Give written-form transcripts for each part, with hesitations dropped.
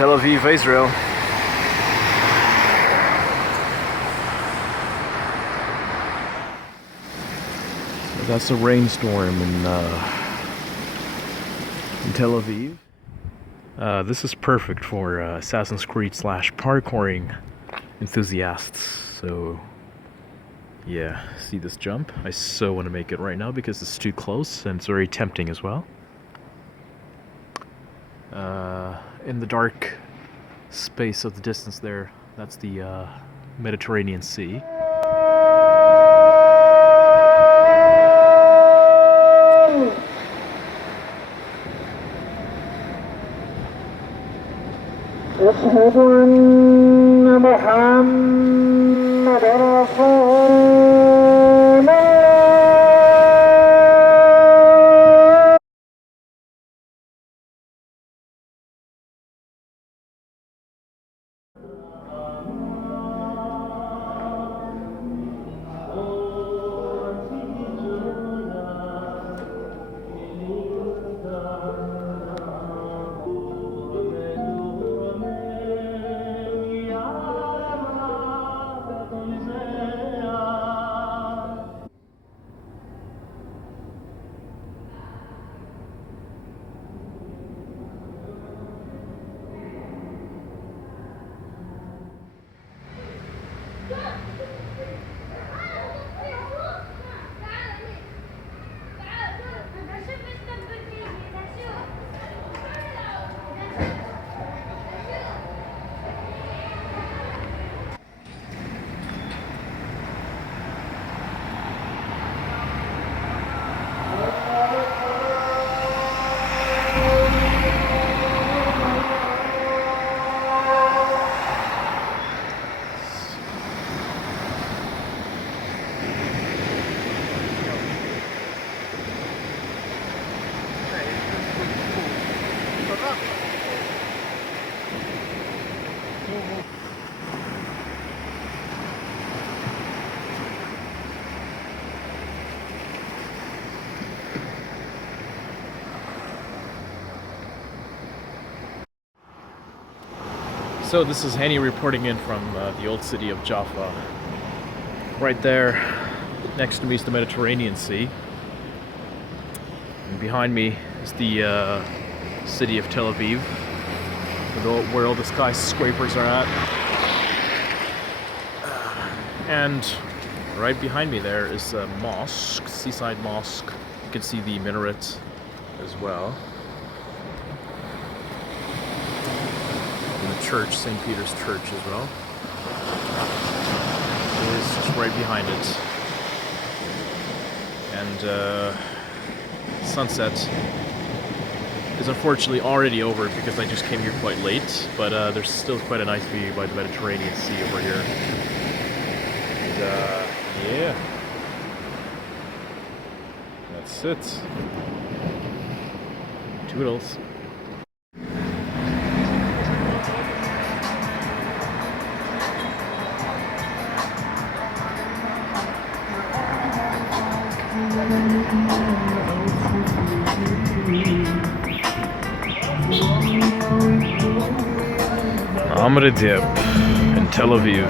Tel Aviv, Israel. So that's a rainstorm in Tel Aviv. This is perfect for Assassin's Creed / parkouring enthusiasts. So yeah, see this jump? I so want to make it right now because it's too close and it's very tempting as well. In the dark space of the distance there, that's the Mediterranean Sea. أشهد أن محمدًا رسول الله. So this is Hani reporting in from the old city of Jaffa. Right there, next to me is the Mediterranean Sea. And behind me is the city of Tel Aviv, where all the skyscrapers are at. And right behind me there is a mosque, seaside mosque. You can see the minaret as well. Church, St. Peter's Church as well. It is just right behind it. And sunset is unfortunately already over because I just came here quite late, but there's still quite a nice view by the Mediterranean Sea over here. And yeah, that's it. Toodles. Amr Dib in Tel Aviv.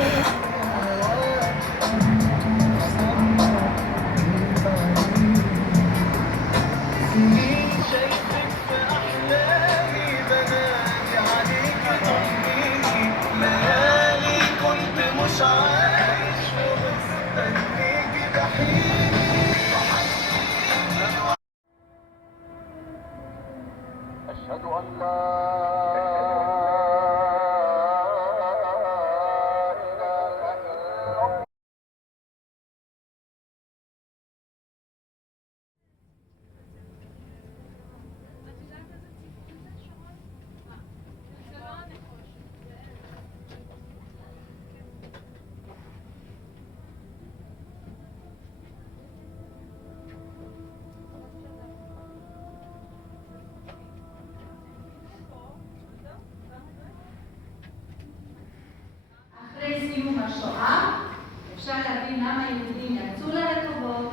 أشهد أن لا אחרי סיום השואה אפשר להבין למה היהודים יצאו לרחובות,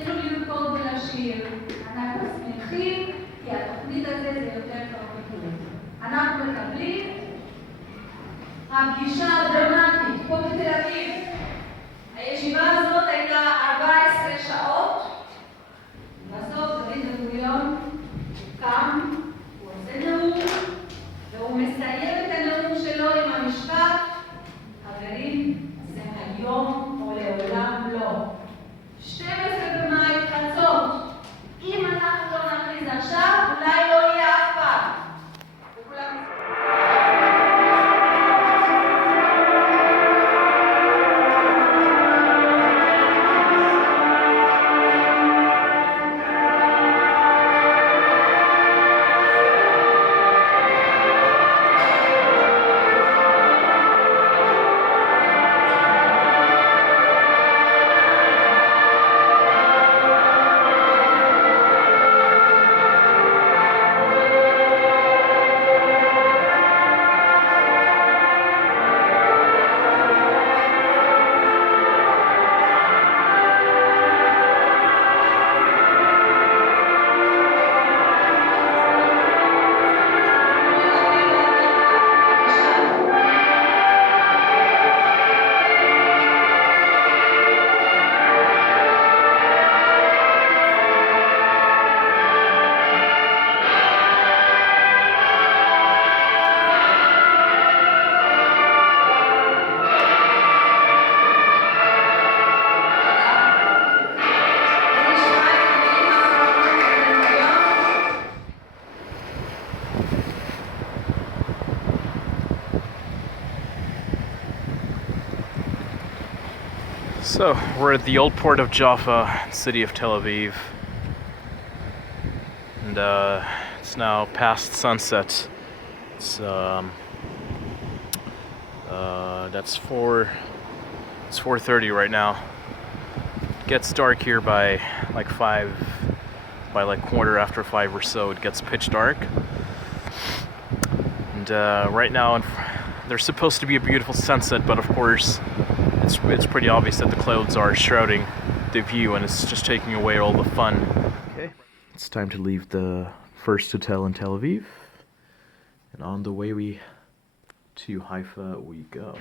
התחילו לרקוד ולשיר. אנחנו שמחים כי התוכנית הזאת זה יותר טוב מכלום. אנחנו מקבלים הפגישה הדרמטית פה בתל אביב. הישיבה הזאת הייתה 14 שעות. בסוף דוד בן-גוריון קם, הוא עושה נאום, והוא מסיים את הנאום שלו עם המשפט: חברים, זה היום או לעולם לא. 12 במאי חצות. אם אנחנו לא נכריז עכשיו, אולי לא יהיה אף פעם. וכולם... So, we're at the old port of Jaffa, city of Tel Aviv. And it's now past sunset. It's that's 4:30 right now. It gets dark here by like 5, by like 5:15 or so. It gets pitch dark. And right now there's supposed to be a beautiful sunset, but of course it's pretty obvious that the clouds are shrouding the view and it's just taking away all the fun. Okay, it's time to leave the first hotel in Tel Aviv, and on the way to Haifa we go.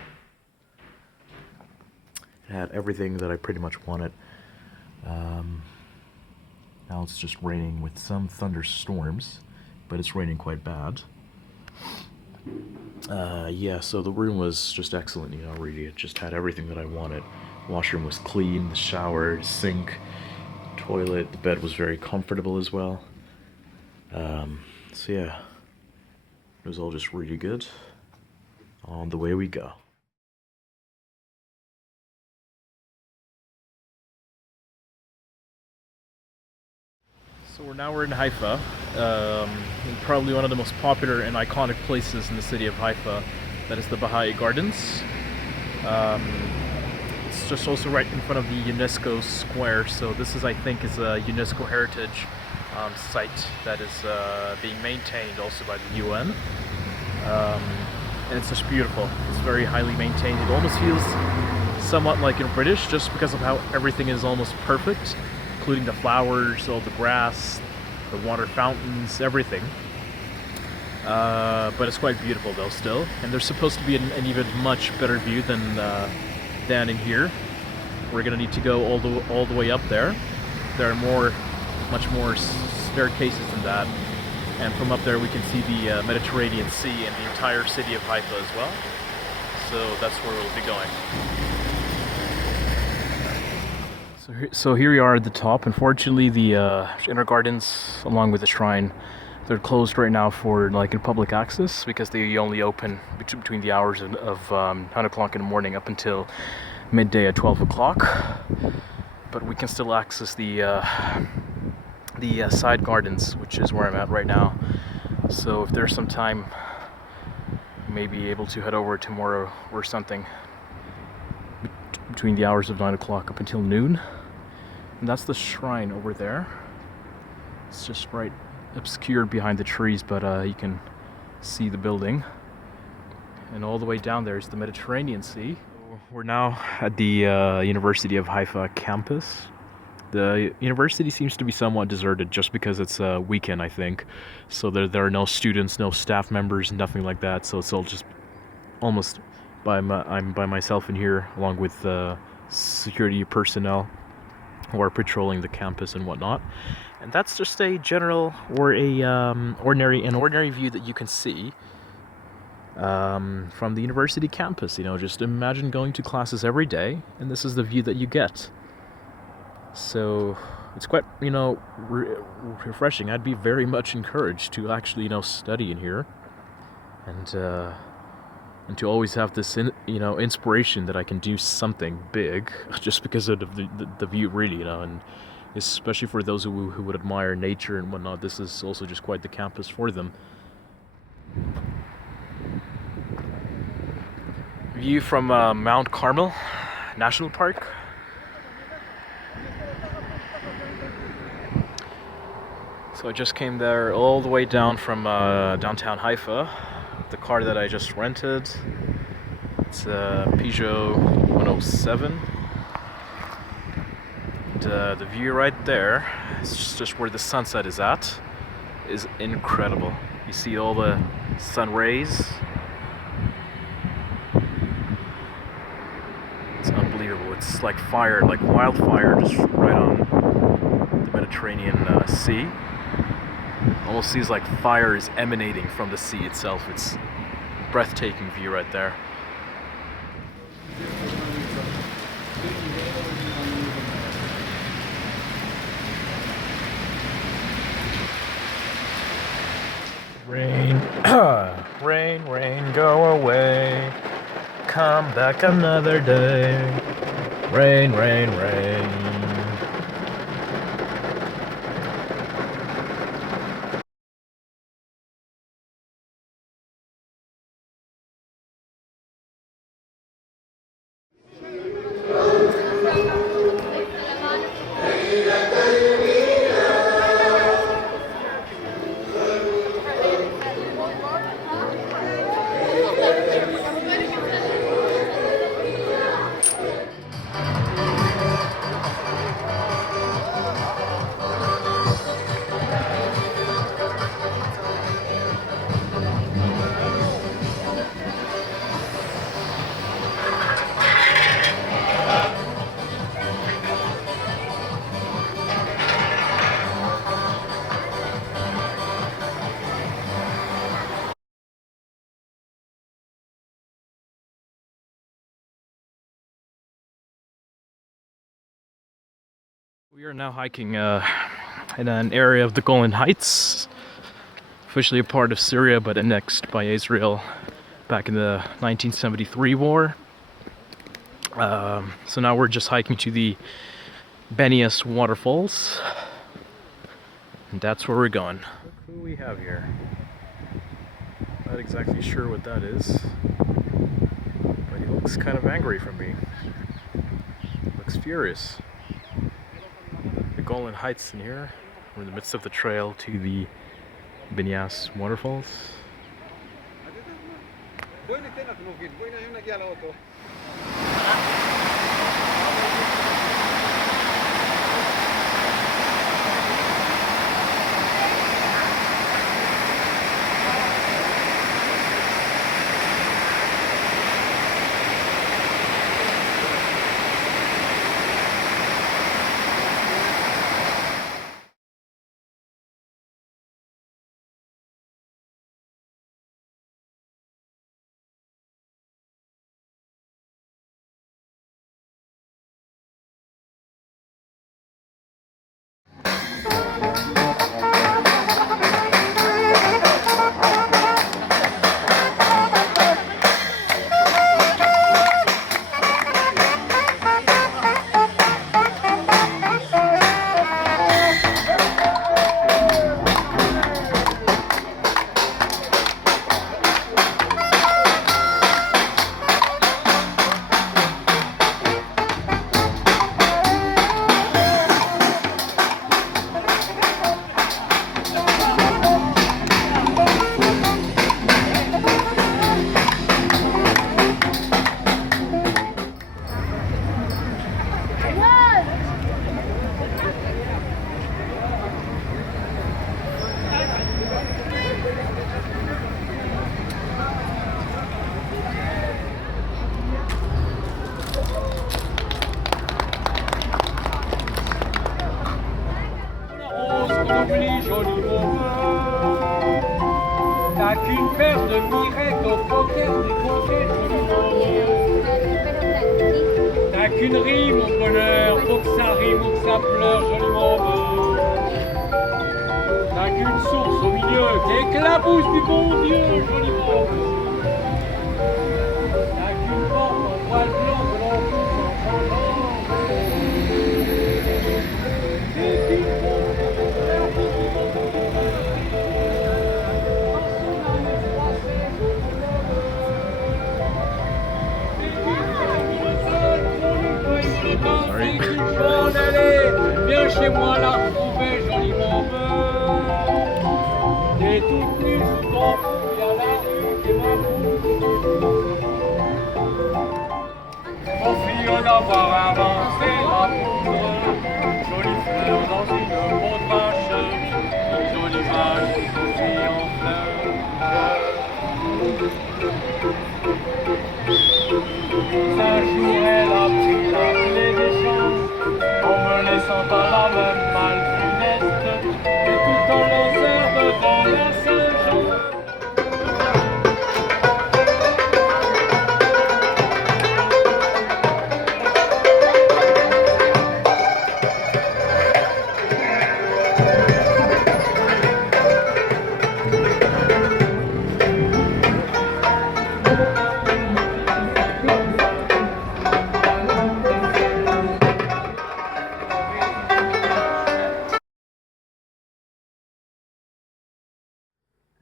It had everything that I pretty much wanted. Now it's just raining with some thunderstorms, but it's raining quite bad. Yeah, so the room was just excellent, you know, really. It just had everything that I wanted. Washroom was clean, the shower, sink, toilet, the bed was very comfortable as well. So yeah, it was all just really good. On the way we go. So we're in Haifa, probably one of the most popular and iconic places in the city of Haifa. That is the Baha'i Gardens. It's just also right in front of the UNESCO Square. So this is, I think, is a UNESCO heritage site that is being maintained also by the UN. And it's just beautiful. It's very highly maintained. It almost feels somewhat like in British, just because of how everything is almost perfect, including the flowers, all the grass, the water fountains, everything. But it's quite beautiful though still, and there's supposed to be an even much better view than in here. We're gonna need to go all the way up there. There are much more staircases than that, and from up there we can see the Mediterranean Sea and the entire city of Haifa as well. So that's where we'll be going. So here we are at the top. Unfortunately, the inner gardens, along with the shrine, they're closed right now for like in public access because they only open between the hours of 9 o'clock in the morning up until midday at 12 o'clock. But we can still access the side gardens, which is where I'm at right now. So if there's some time, you may be able to head over tomorrow or something between the hours of 9 o'clock up until noon. And that's the shrine over there. It's just right obscured behind the trees, but you can see the building. And all the way down there is the Mediterranean Sea. We're now at the University of Haifa campus. The university seems to be somewhat deserted just because it's a weekend, I think. So there are no students, no staff members, nothing like that. So it's all just almost I'm by myself in here, along with security personnel who are patrolling the campus and whatnot. And that's just a general or a ordinary view that you can see from the university campus. You know, just imagine going to classes every day, and this is the view that you get. So it's quite, you know, refreshing. I'd be very much encouraged to actually, you know, study in here, and to always have this, you know, inspiration that I can do something big just because of the view, really, you know, and especially for those who would admire nature and whatnot. This is also just quite the campus for them. View from Mount Carmel National Park. So I just came there all the way down from downtown Haifa. The car that I just rented, it's a Peugeot 107. And the view right there, it's just where the sunset is at, is incredible. You see all the sun rays. It's unbelievable. It's like fire, like wildfire, just right on the Mediterranean Sea. Almost seems like fire is emanating from the sea itself. It's a breathtaking view right there. Rain, rain, rain, go away. Come back another day. Rain, rain, rain. We are now hiking in an area of the Golan Heights, officially a part of Syria but annexed by Israel back in the 1973 war. So now we're just hiking to the Benias waterfalls, and that's where we're going. Look who we have here. Not exactly sure what that is, but he looks kind of angry from me. Looks furious. The Golan Heights in here. We're in the midst of the trail to the Benias waterfalls. établi, joli mauvais. T'as qu'une paire de mirettes au poker des coquettes, joli mauvais. T'as qu'une rime au bonheur, faut que ça rime ou que ça pleure, joli mauvais. T'as qu'une source au milieu, t'éclabousses du bon Dieu, joli mauvais. T'as qu'une porte en voile blanc que l'on pousse en changeant. Sorry. Viens chez moi la retrouver joliment meule. T'es toute nue sous ton cou, y'a la rue qui est ma confie d'avoir avancé la poudre. Jolie fleur dans une peau de vache, une jolie vache aussi en fleurs. Un jour elle a pris la clé des champs en me laissant à la même mal funeste et tout en les herbes de la Saint-Jean.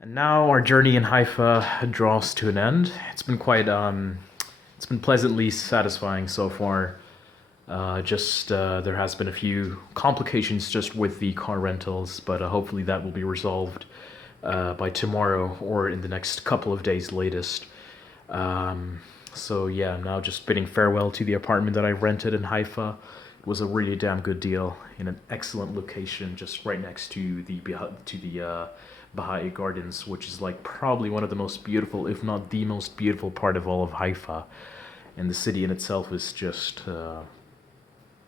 And now our journey in Haifa draws to an end. It's been it's been pleasantly satisfying so far. There has been a few complications just with the car rentals, but hopefully that will be resolved by tomorrow or in the next couple of days latest. So yeah, I'm now just bidding farewell to the apartment that I rented in Haifa. It was a really damn good deal in an excellent location, just right next to the Baha'i Gardens, which is like probably one of the most beautiful, if not the most beautiful part of all of Haifa. And the city in itself is just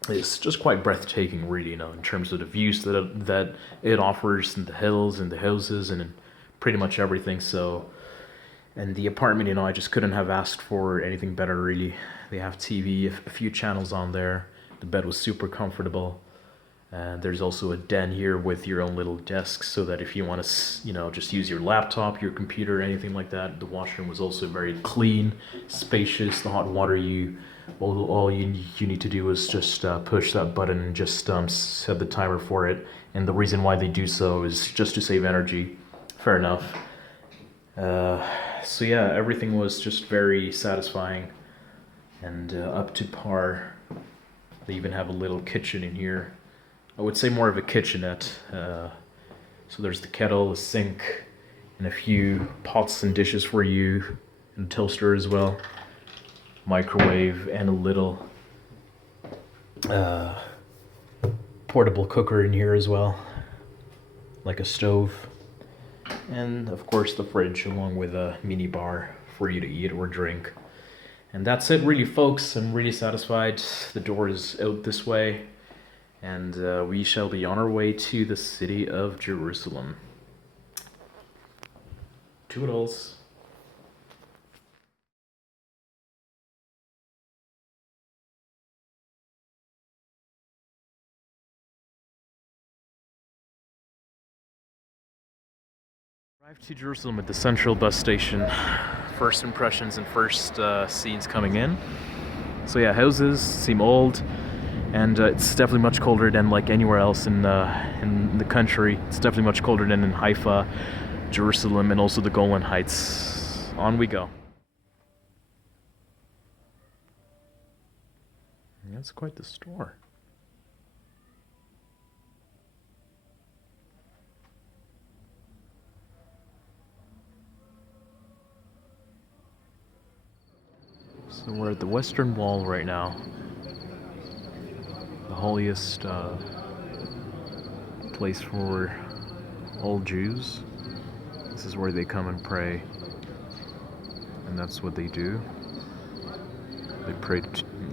it's just quite breathtaking, really, in terms of the views that it offers, and the hills and the houses and pretty much everything. So, and the apartment, I just couldn't have asked for anything better, really. They have TV, a few channels on there. The bed was super comfortable. And there's also a den here with your own little desk, so that if you want to, just use your laptop, your computer, anything like that. The washroom was also very clean, spacious. The hot water, all you need to do is just push that button and just set the timer for it. And the reason why they do so is just to save energy. Fair enough. So yeah, everything was just very satisfying and up to par. They even have a little kitchen in here. I would say more of a kitchenette. So there's the kettle, the sink, and a few pots and dishes for you, and a toaster as well. Microwave and a little portable cooker in here as well, like a stove. And of course the fridge, along with a mini bar for you to eat or drink. And that's it really, folks. I'm really satisfied. The door is out this way. And we shall be on our way to the city of Jerusalem. Toodles. Arrived to Jerusalem at the central bus station. First impressions and first scenes coming in. So yeah, houses seem old. And it's definitely much colder than like anywhere else in the country. It's definitely much colder than in Haifa, Jerusalem, and also the Golan Heights. On we go. That's quite the store. So we're at the Western Wall right now. The holiest place for all Jews. This is where they come and pray, and that's what they do. They pray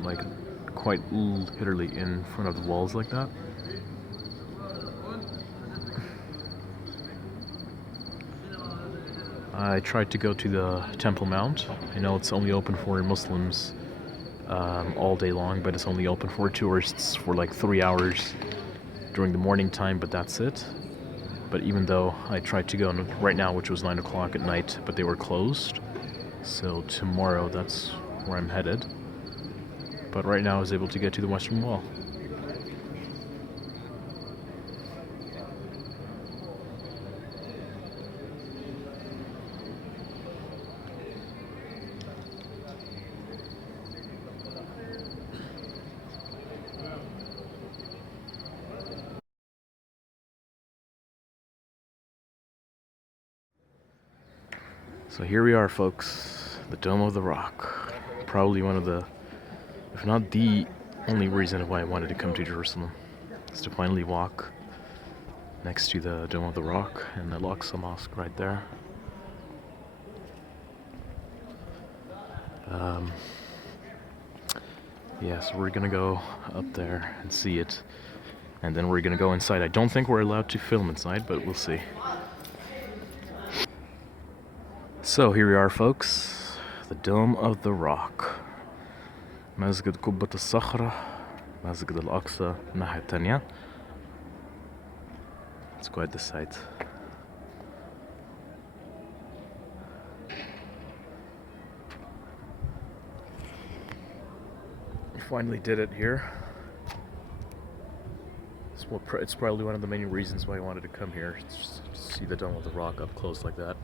like quite literally in front of the walls like that. I tried to go to the Temple Mount. I know it's only open for Muslims all day long, but it's only open for tourists for like 3 hours during the morning time, but that's it. But even though I tried to go right now, which was 9 o'clock at night, but they were closed. So tomorrow, that's where I'm headed. But right now I was able to get to the Western Wall. So here we are, folks, the Dome of the Rock. Probably one of the, if not the only reason why I wanted to come to Jerusalem, is to finally walk next to the Dome of the Rock and the Al-Aqsa Mosque right there. Yeah, so we're gonna go up there and see it, and then we're gonna go inside. I don't think we're allowed to film inside, but we'll see. So here we are, folks, the Dome of the Rock. Masjid Qubbat al-Sakhra, Masjid al-Aqsa, الناحية التانية. It's quite the sight. We finally did it here. It's probably one of the main reasons why I wanted to come here, just to see the Dome of the Rock up close like that.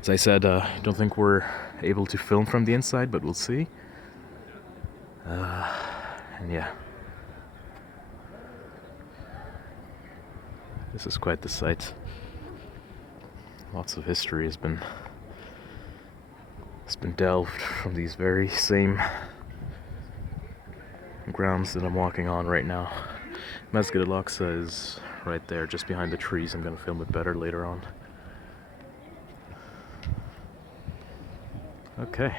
As I said, I don't think we're able to film from the inside, but we'll see. And yeah, this is quite the sight. Lots of history has been delved from these very same grounds that I'm walking on right now. Masjid al-Aqsa is right there, just behind the trees. I'm gonna film it better later on. Okay.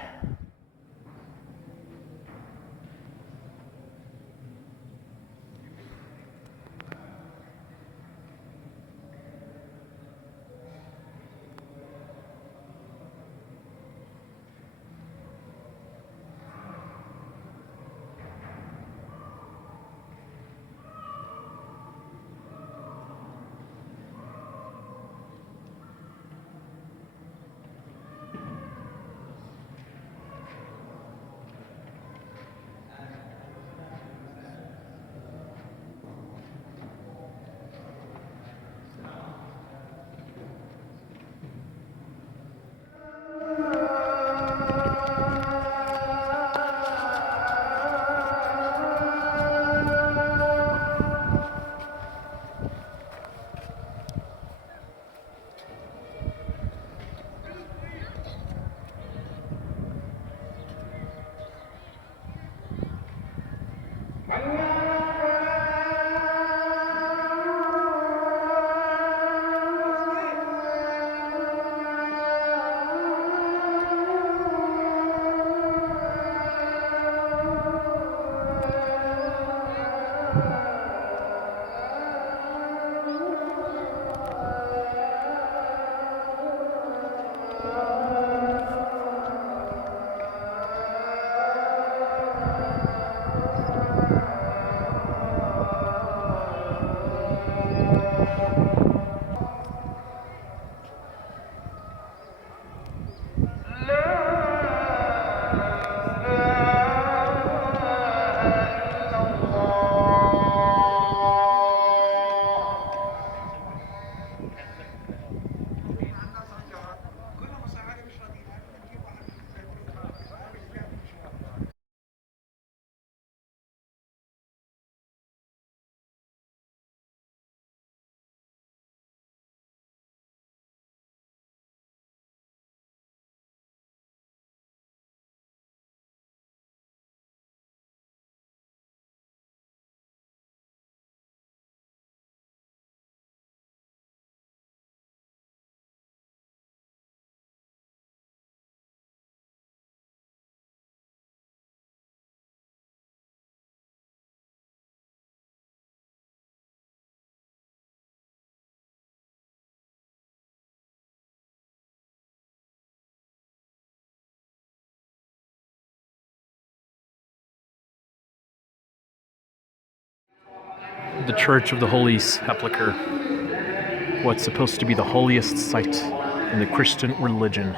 the Church of the Holy Sepulchre, what's supposed to be the holiest site in the Christian religion.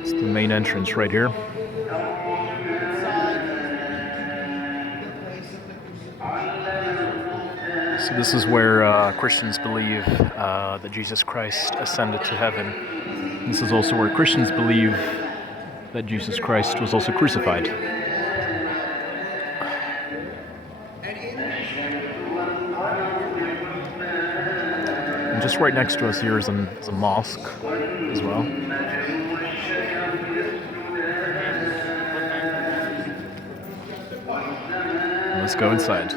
It's the main entrance right here. So this is where Christians believe that Jesus Christ ascended to heaven. This is also where Christians believe that Jesus Christ was also crucified. And just right next to us here is a mosque as well. Let's go inside.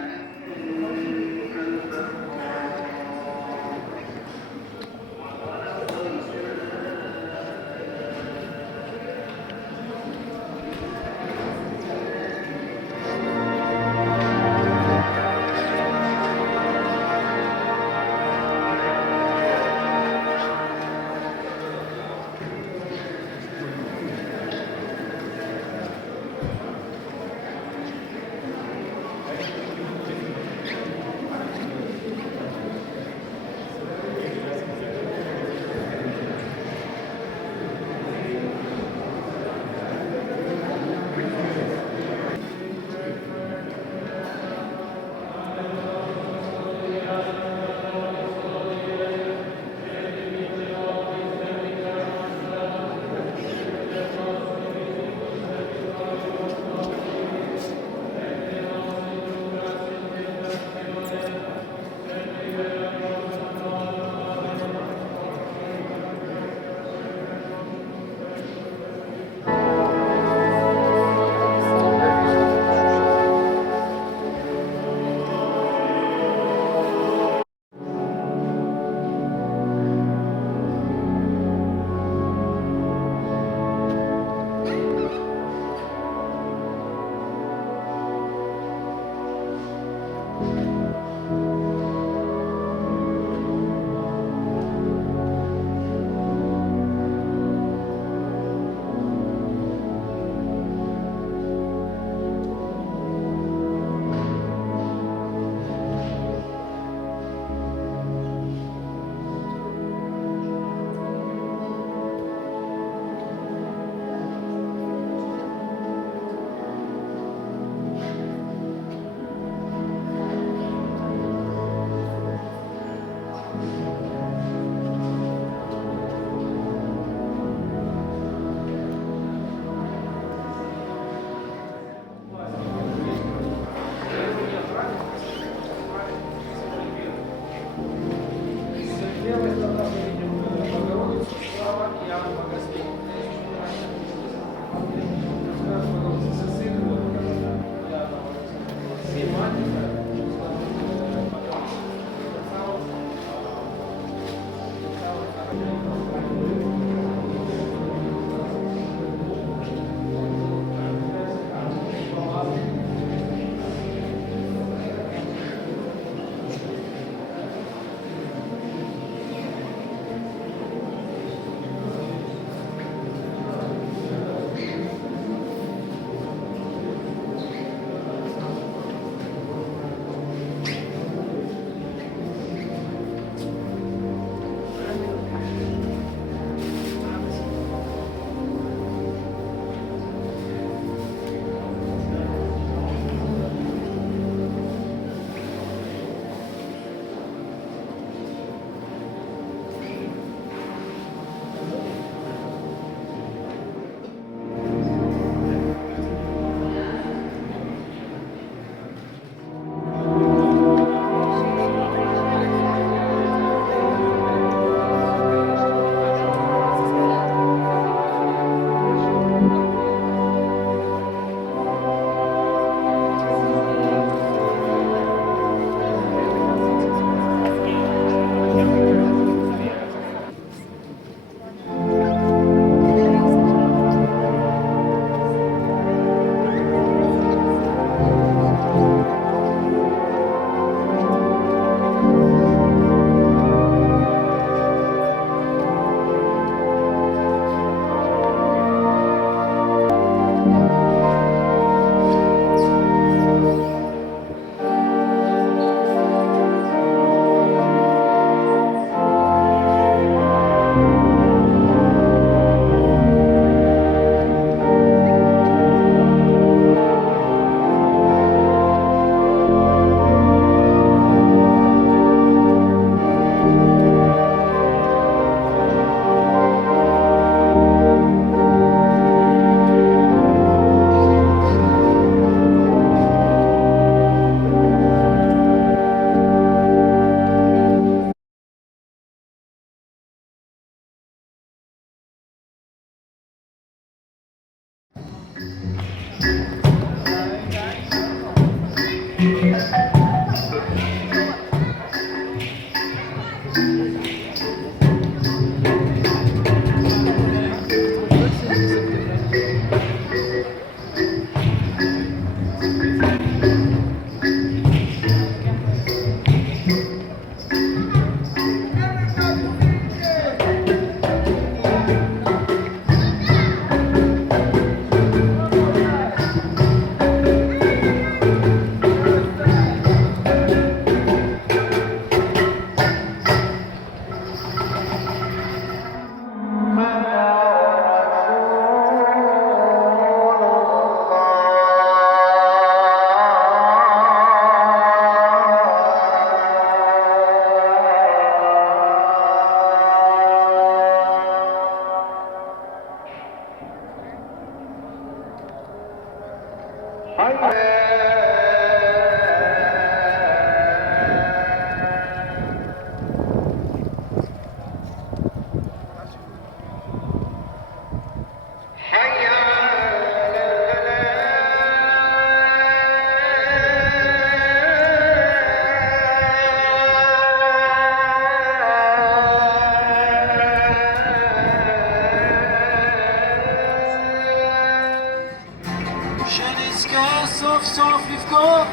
שנזכה סוף סוף לבכות,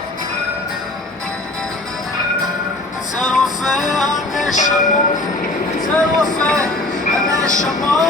זה רופא הנשמות, זה רופא הנשמות.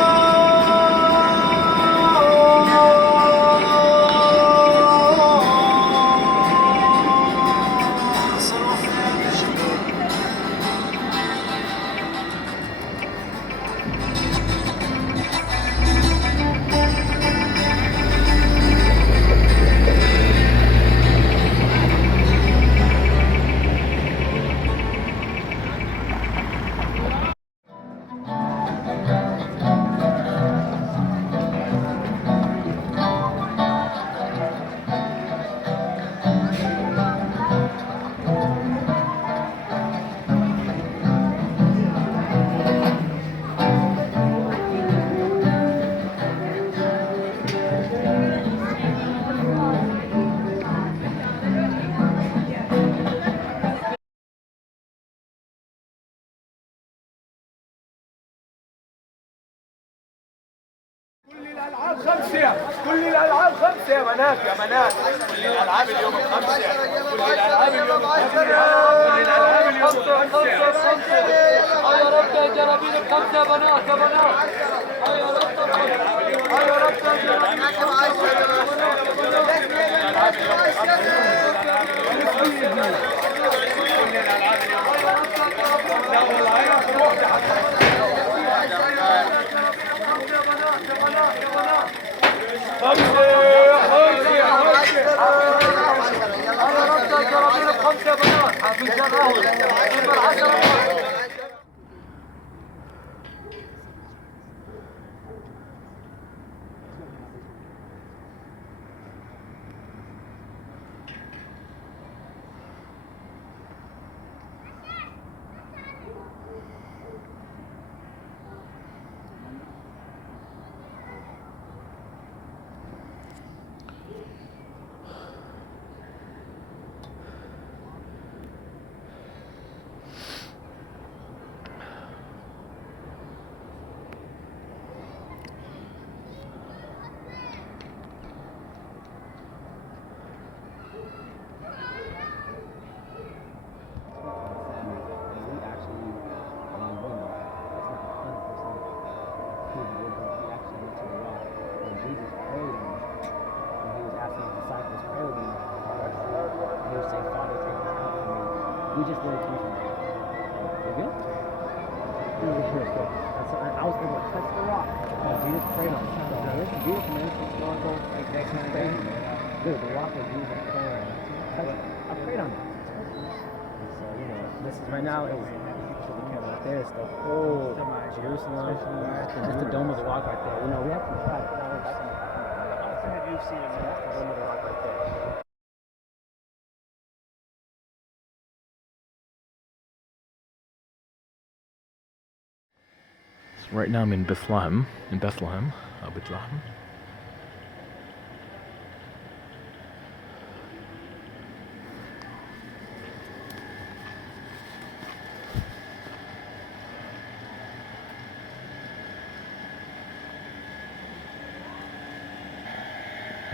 كل الالعاب خمسه يا بنات يا بنات. كل الالعاب اليوم خمسه. كل الالعاب اليوم خمسه. كل الالعاب اليوم خمسه. يا رب يا جرابيل خمسه يا بنات يا بنات. يا رب يا رب We just really came from there. You good? I was able to touch the rock. Jesus prayed on it. So now this is beautiful, man. It's historical. It's crazy, man. Dude, the rock was used as prayer. I prayed on it. And so, you know, this is right now, it was right there. It's the whole Jerusalem. Just the dome of the rock right there. You know, we have to try to put back on the have you seen it? So that's the dome of the rock right there. Right now I'm in Bethlehem, Bethlehem.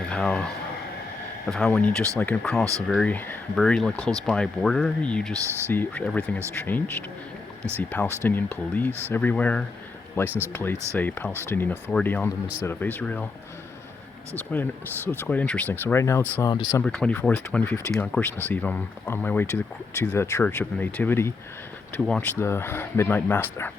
how when you just like cross a very like close by border, you just see everything has changed. You see Palestinian police everywhere. License plates say Palestinian Authority on them instead of Israel. So it's quite interesting. So right now it's on December 24th, 2015 on Christmas Eve. I'm on my way to the Church of the Nativity to watch the midnight mass there.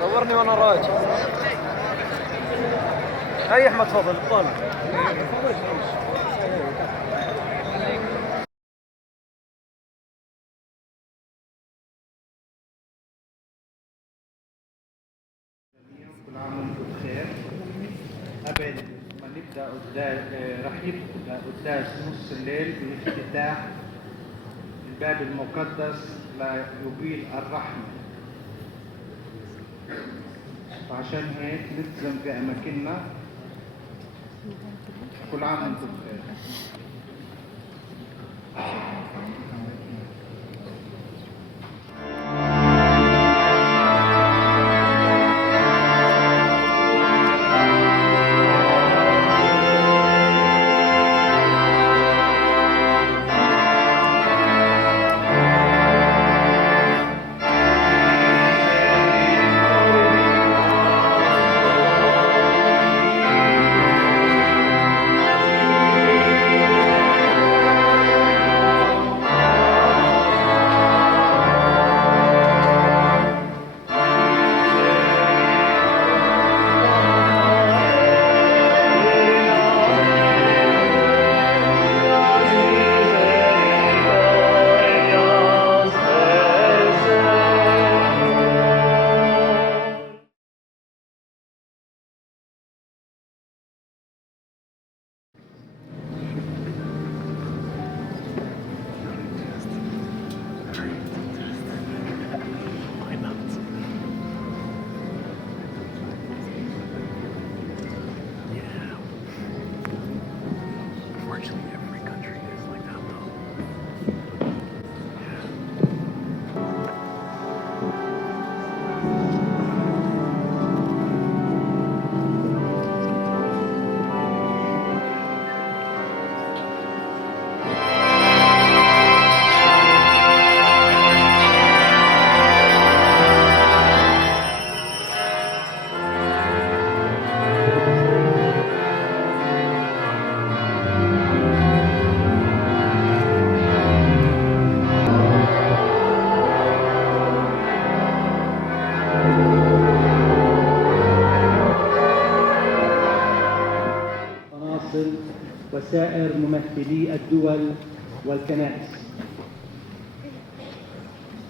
صورني وانا راجع. اي احمد تفضل طالع. كل عام وانتم بخير. قبل ما نبدا رح يبدا قداس نص الليل بافتتاح الباب المقدس ليبيل الرحمه. فعشان هيك نلتزم في اماكننا. كل عام وانتم بخير. وسائر ممثلي الدول والكنائس.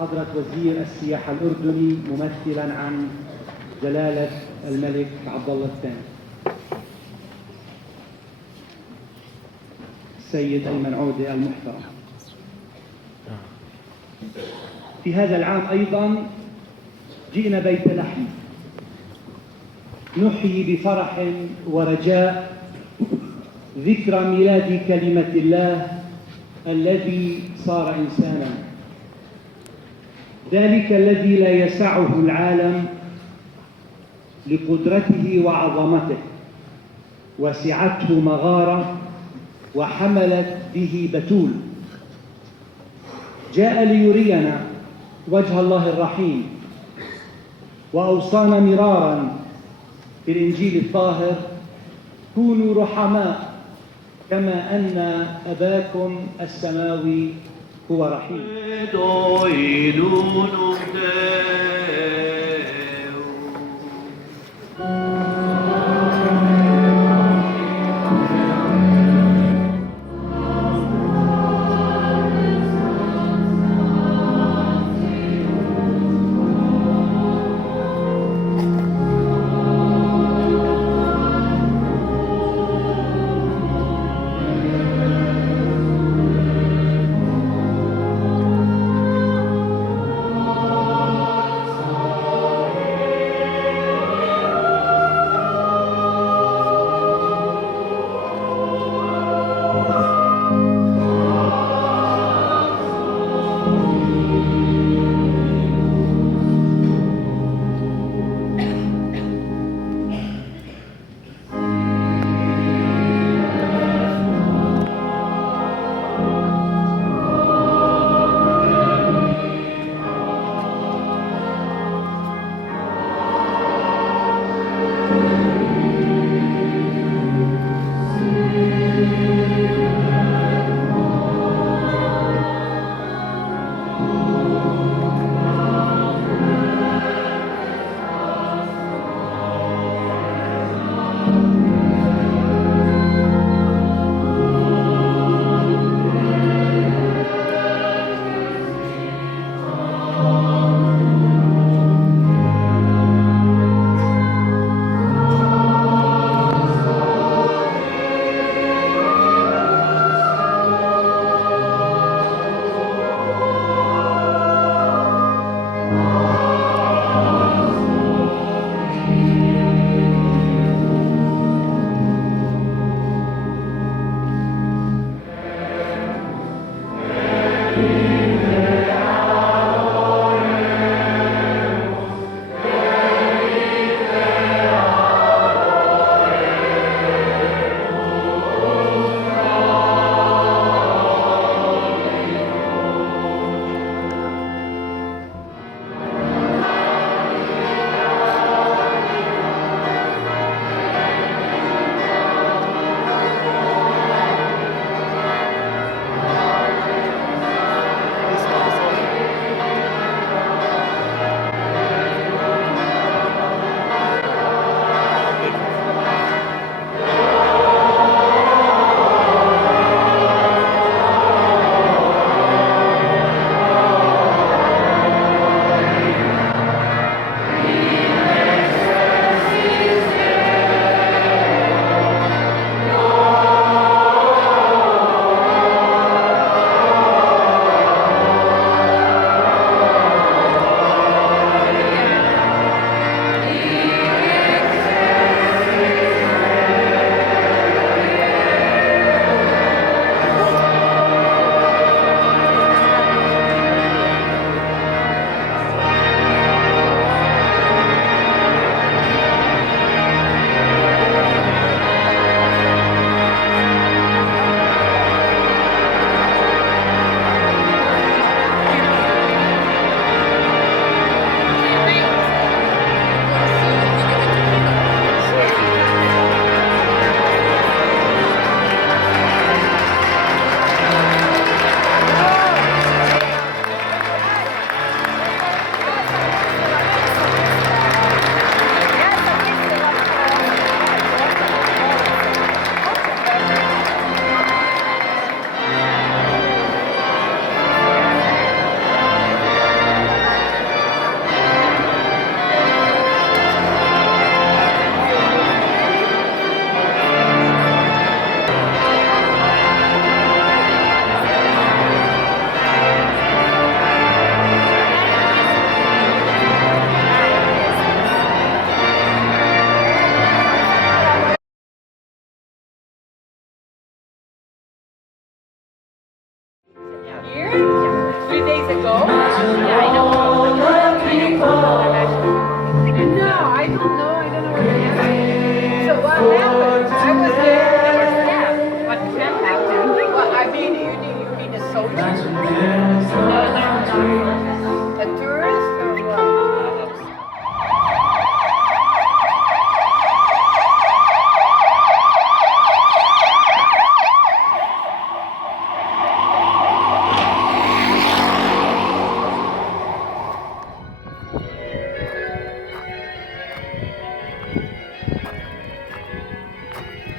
حضرة وزير السياحة الأردني ممثلا عن جلالة الملك عبد الله الثاني. السيد أيمن عودة المحترم. في هذا العام أيضا جئنا بيت لحم نحيي بفرح ورجاء ذكرى ميلاد كلمة الله الذي صار إنسانا، ذلك الذي لا يسعه العالم لقدرته وعظمته، وسعته مغارة وحملت به بتول. جاء ليرينا وجه الله الرحيم، وأوصانا مرارا في الإنجيل الطاهر: كونوا رحماء كما أن أباكم السماوي هو رحيم.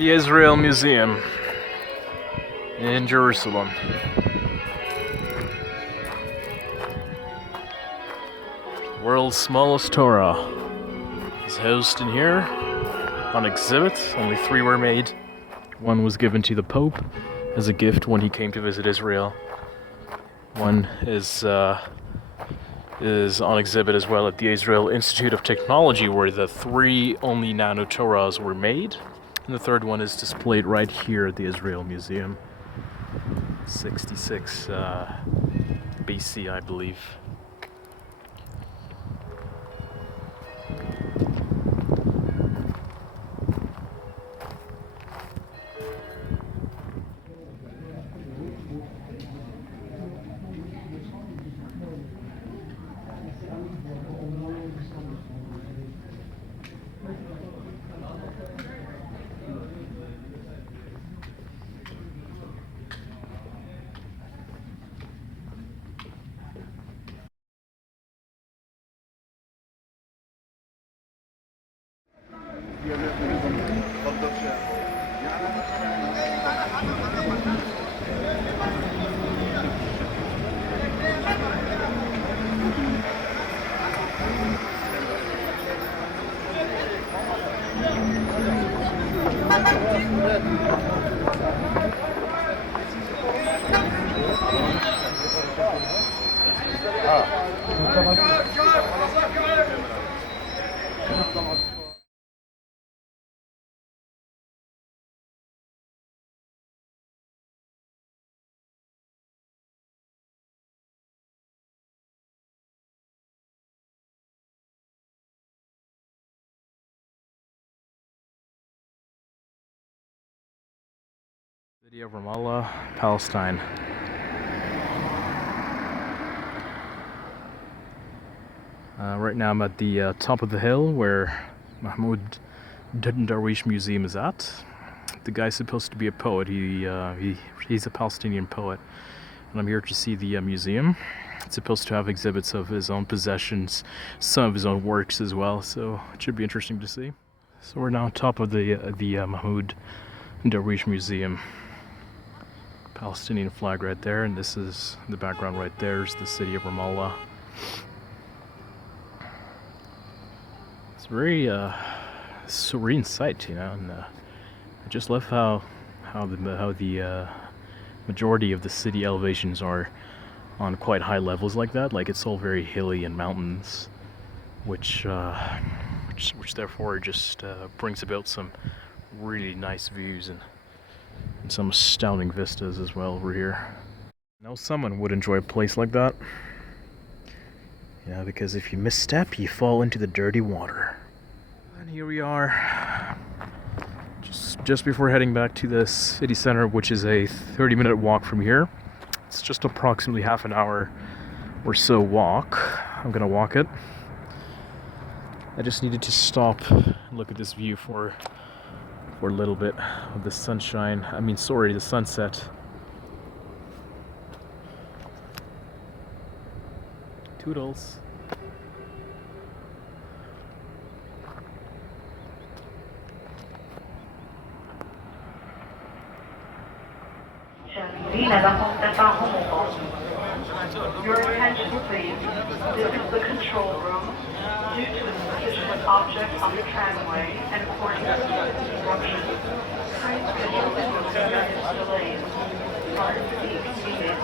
the Israel Museum in Jerusalem. World's smallest Torah is housed in here on exhibit. Only 3 were made. One was given to the Pope as a gift when he came to visit Israel. One is on exhibit as well at the Israel Institute of Technology, where the 3 only Nano Torahs were made. And the third one is displayed right here at the Israel Museum. 66 BC, I believe. City of Ramallah, Palestine. Right now I'm at the top of the hill where Mahmoud Darwish Museum is at. The guy's supposed to be a poet. He's a Palestinian poet, and I'm here to see the museum. It's supposed to have exhibits of his own possessions, some of his own works as well, so it should be interesting to see. So we're now on top of the Mahmoud Darwish Museum. Palestinian flag right there, and this is the background right there is the city of Ramallah. It's very serene sight, you know, and I just love how the majority of the city elevations are on quite high levels like that. Like, it's all very hilly and mountains, which therefore just brings about some really nice views and some astounding vistas as well over here. Now someone would enjoy a place like that. Yeah, because if you misstep, you fall into the dirty water. And here we are, just before heading back to the city center, which is a 30-minute walk from here. It's just approximately half an hour or so walk. I'm gonna walk it. I just needed to stop and look at this view for a little bit of the sunshine. The sunset. Toodles. Your attention, please. This is the control room. Due to the position of objects on the tramway and according to the instructions, train schedules will experience delays. Part C needed.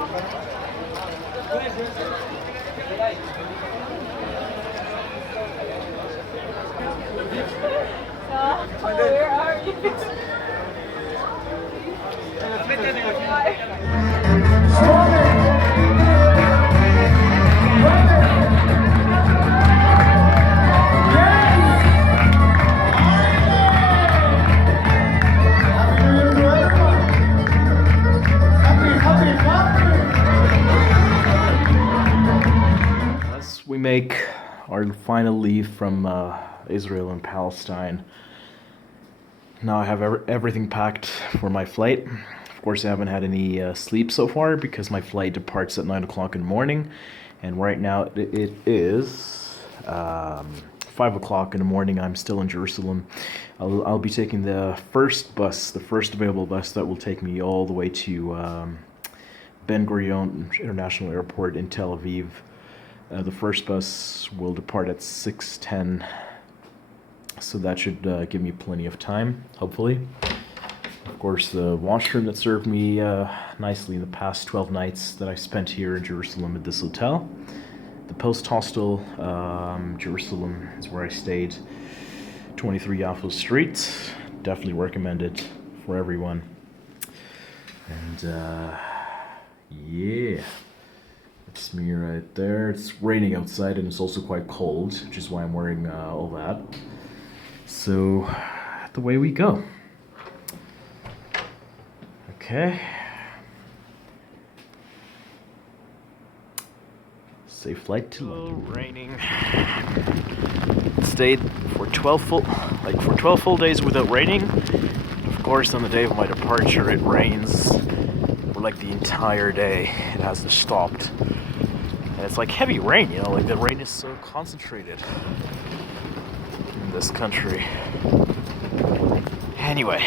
Where are you? We make our final leave from Israel and Palestine. Now I have everything packed for my flight. Of course, I haven't had any sleep so far because my flight departs at 9 o'clock in the morning, and right now it is 5 o'clock in the morning. I'm still in Jerusalem. I'll be taking the first bus, the first available bus that will take me all the way to Ben Gurion International Airport in Tel Aviv. The first bus will depart at 6:10, so that should give me plenty of time, hopefully. Of course, the washroom that served me nicely in the past 12 nights that I spent here in Jerusalem at this hotel. The Post Hostel, Jerusalem, is where I stayed. 23 Yafo Street. Definitely recommend it for everyone. And yeah, that's me right there. It's raining outside and it's also quite cold, which is why I'm wearing all that. So, the way we go. Okay. Safe flight to London. Raining. Stayed for 12 full days without raining. Of course, on the day of my departure, it rains for like the entire day. It hasn't stopped. And it's like heavy rain, you know, like the rain is so concentrated in this country. Anyway.